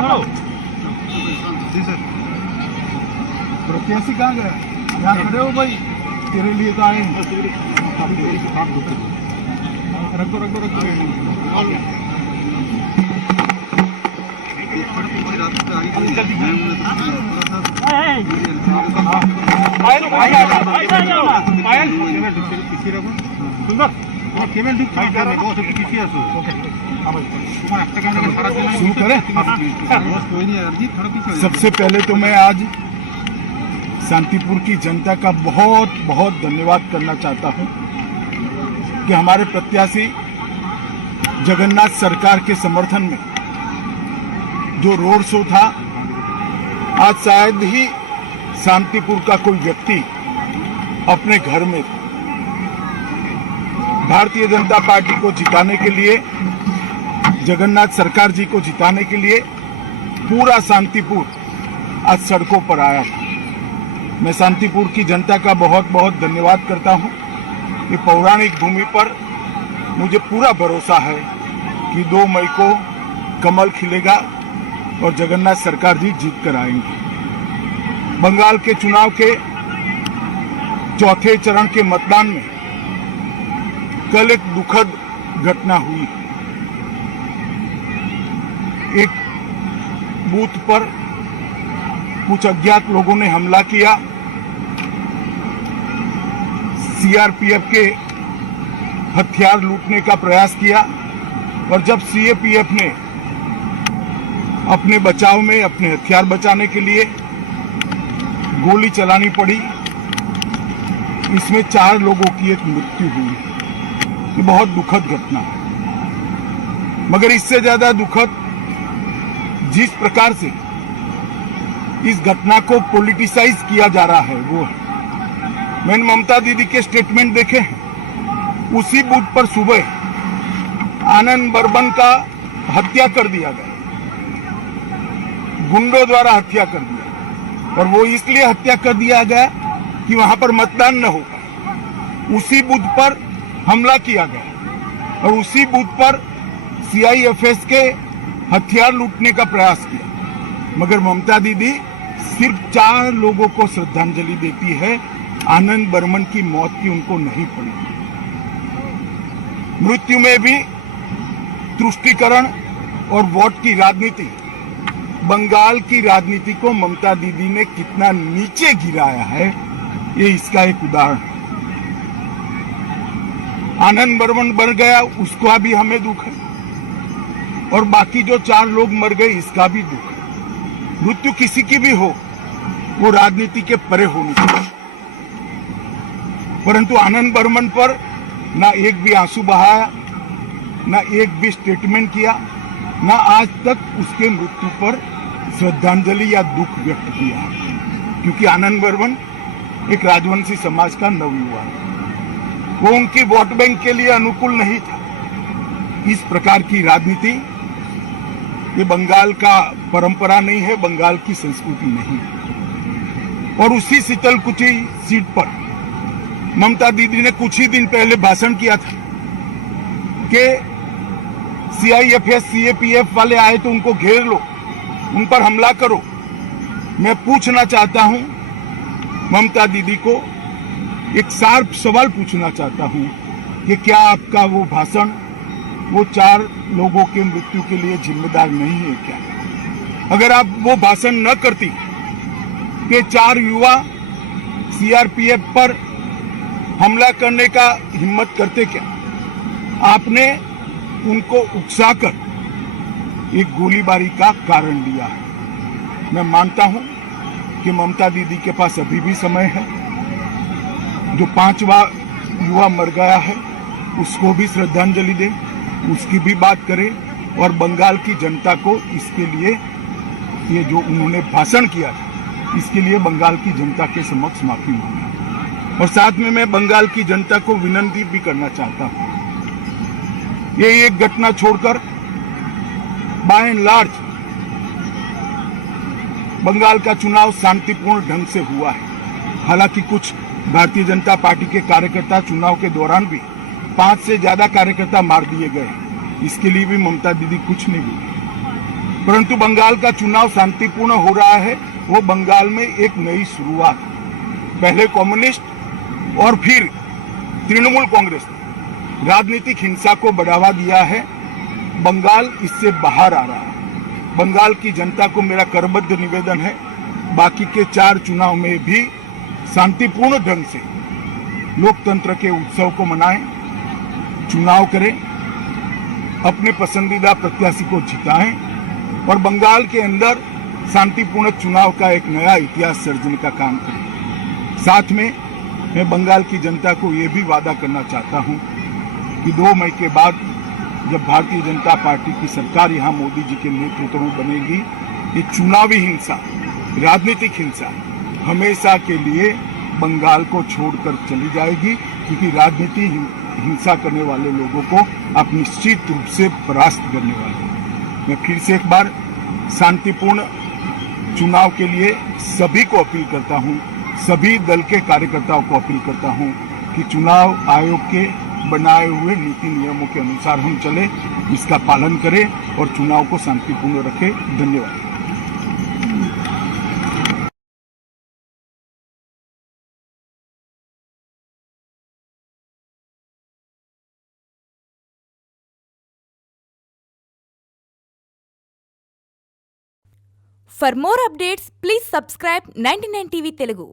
आप लोग? जी सर। प्रत्याशी कहाँ गया? यहाँ खड़े हो भाई, तेरे लिए तो आए। रखो रखो रखो। शुरू करें? सबसे पहले तो मैं आज शांतिपुर की जनता का बहुत बहुत धन्यवाद करना चाहता हूं कि हमारे प्रत्याशी जगन्नाथ सरकार के समर्थन में जो रोड शो था, आज शायद ही शांतिपुर का कोई व्यक्ति अपने घर में था। भारतीय जनता पार्टी को जिताने के लिए, जगन्नाथ सरकार जी को जिताने के लिए पूरा शांतिपुर आज सड़कों पर आया था। मैं शांतिपुर की जनता का बहुत बहुत धन्यवाद करता हूं। ये पौराणिक भूमि पर मुझे पूरा भरोसा है कि 2 मई को कमल खिलेगा और जगन्नाथ सरकार जी जीत कर आएंगे। बंगाल के चुनाव के चौथे चरण के मतदान में कल एक दुखद घटना हुई। एक बूथ पर कुछ अज्ञात लोगों ने हमला किया। सीआरपीएफ के हथियार लूटने का प्रयास किया और जब सीएपीएफ ने अपने बचाव में, अपने हथियार बचाने के लिए गोली चलानी पड़ी, इसमें 4 लोगों की एक मृत्यु हुई। ये बहुत दुखद घटना है। मगर इससे ज्यादा दुखद जिस प्रकार से इस घटना को पॉलिटिसाइज किया जा रहा है वो है। मैंने ममता दीदी के स्टेटमेंट देखे हैं। उसी बूथ पर सुबह आनंद बर्मन का हत्या कर दिया गया, गुंडों द्वारा हत्या कर दिया, और वो इसलिए हत्या कर दिया गया कि वहां पर मतदान न हो पाए। उसी बूथ पर हमला किया गया और उसी बूथ पर सीआईएफएस के हथियार लूटने का प्रयास किया। मगर ममता दीदी सिर्फ 4 लोगों को श्रद्धांजलि देती है, आनंद बर्मन की मौत की उनको नहीं पड़ी। मृत्यु में भी तुष्टीकरण और वोट की राजनीति, बंगाल की राजनीति को ममता दीदी ने कितना नीचे गिराया है, ये इसका एक उदाहरण है। आनंद बर्मन मर गया, उसका भी हमें दुख है, और बाकी जो 4 लोग मर गए इसका भी दुख है। मृत्यु किसी की भी हो, वो राजनीति के परे होनी चाहिए। परंतु आनंद बर्मन पर ना एक भी आंसू बहाया, ना एक भी स्टेटमेंट किया, ना आज तक उसके मृत्यु पर श्रद्धांजलि या दुख व्यक्त किया, क्योंकि आनंद बर्मन एक राजवंशी समाज का नवयुवा है। वो उनकी वोट बैंक के लिए अनुकूल नहीं था। इस प्रकार की राजनीति ये बंगाल का परंपरा नहीं है, बंगाल की संस्कृति नहीं है। और उसी शीतलकुची सीट पर ममता दीदी ने कुछ ही दिन पहले भाषण किया था कि सीआईएफएस सीएपीएफ वाले आए तो उनको घेर लो, उन पर हमला करो। मैं पूछना चाहता हूं ममता दीदी को, एक शार्प सवाल पूछना चाहता हूं कि क्या आपका वो भाषण वो 4 लोगों के मृत्यु के लिए जिम्मेदार नहीं है क्या? अगर आप वो भाषण न करती कि 4 युवा सीआरपीएफ पर हमला करने का हिम्मत करते क्या? आपने उनको उकसाकर एक गोलीबारी का कारण दिया है। मैं मानता हूं कि ममता दीदी के पास अभी भी समय है। जो 5वां युवा मर गया है उसको भी श्रद्धांजलि दें, उसकी भी बात करें, और बंगाल की जनता को इसके लिए, ये जो उन्होंने भाषण किया था, इसके लिए बंगाल की जनता के समक्ष माफी मांगी। और साथ में मैं बंगाल की जनता को विनती भी करना चाहता हूं, ये एक घटना छोड़कर बाय एंड लार्ज बंगाल का चुनाव शांतिपूर्ण ढंग से हुआ है। हालांकि कुछ भारतीय जनता पार्टी के कार्यकर्ता चुनाव के दौरान भी 5 से ज्यादा कार्यकर्ता मार दिए गए, इसके लिए भी ममता दीदी कुछ नहीं बोली। परंतु बंगाल का चुनाव शांतिपूर्ण हो रहा है। वो बंगाल में एक नई शुरुआत, पहले कम्युनिस्ट और फिर तृणमूल कांग्रेस ने राजनीतिक हिंसा को बढ़ावा दिया है। बंगाल इससे बाहर आ रहा है। बंगाल की जनता को मेरा करबद्ध निवेदन है, बाकी के 4 चुनाव में भी शांतिपूर्ण ढंग से लोकतंत्र के उत्सव को मनाएं, चुनाव करें, अपने पसंदीदा प्रत्याशी को जिताएं और बंगाल के अंदर शांतिपूर्ण चुनाव का एक नया इतिहास सर्जने का काम करें। साथ में मैं बंगाल की जनता को ये भी वादा करना चाहता हूं कि 2 मई के बाद जब भारतीय जनता पार्टी की सरकार यहाँ मोदी जी के नेतृत्व में बनेगी, ये चुनावी हिंसा, राजनीतिक हिंसा हमेशा के लिए बंगाल को छोड़कर चली जाएगी, क्योंकि राजनीति हिंसा करने वाले लोगों को आप निश्चित रूप से परास्त करने वाले हैं। मैं फिर से एक बार शांतिपूर्ण चुनाव के लिए सभी को अपील करता हूं, सभी दल के कार्यकर्ताओं को अपील करता हूं कि चुनाव आयोग के बनाए हुए नीति नियमों के अनुसार हम चले, इसका पालन करें और चुनाव को शांतिपूर्ण रखें। धन्यवाद। For more updates, please subscribe 99 TV Telugu.